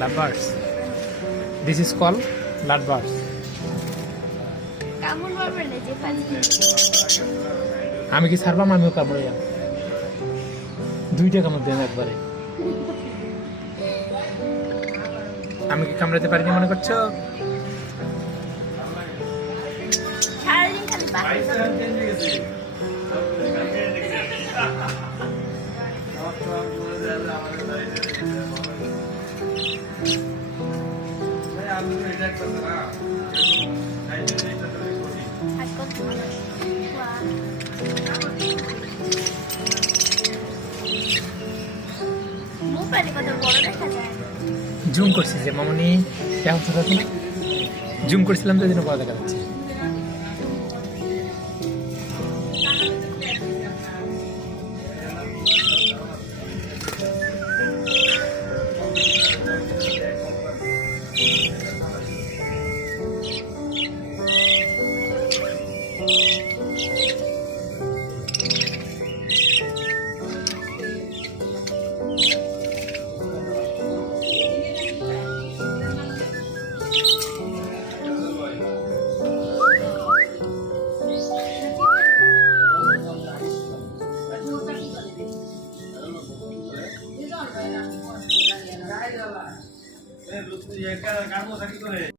Lovebirds. This is called lovebirds. আমি কি ছাড়বাম, আমিও কামড়ে যাব। দুইটা কামড় দেন একবারে। আমি কি কামড়াতে পারি না মনে করছো? জুম করছি যে মামনি কেমন ছোট আছে না, জুম করছিলাম তো, বড় দেখা যাচ্ছে।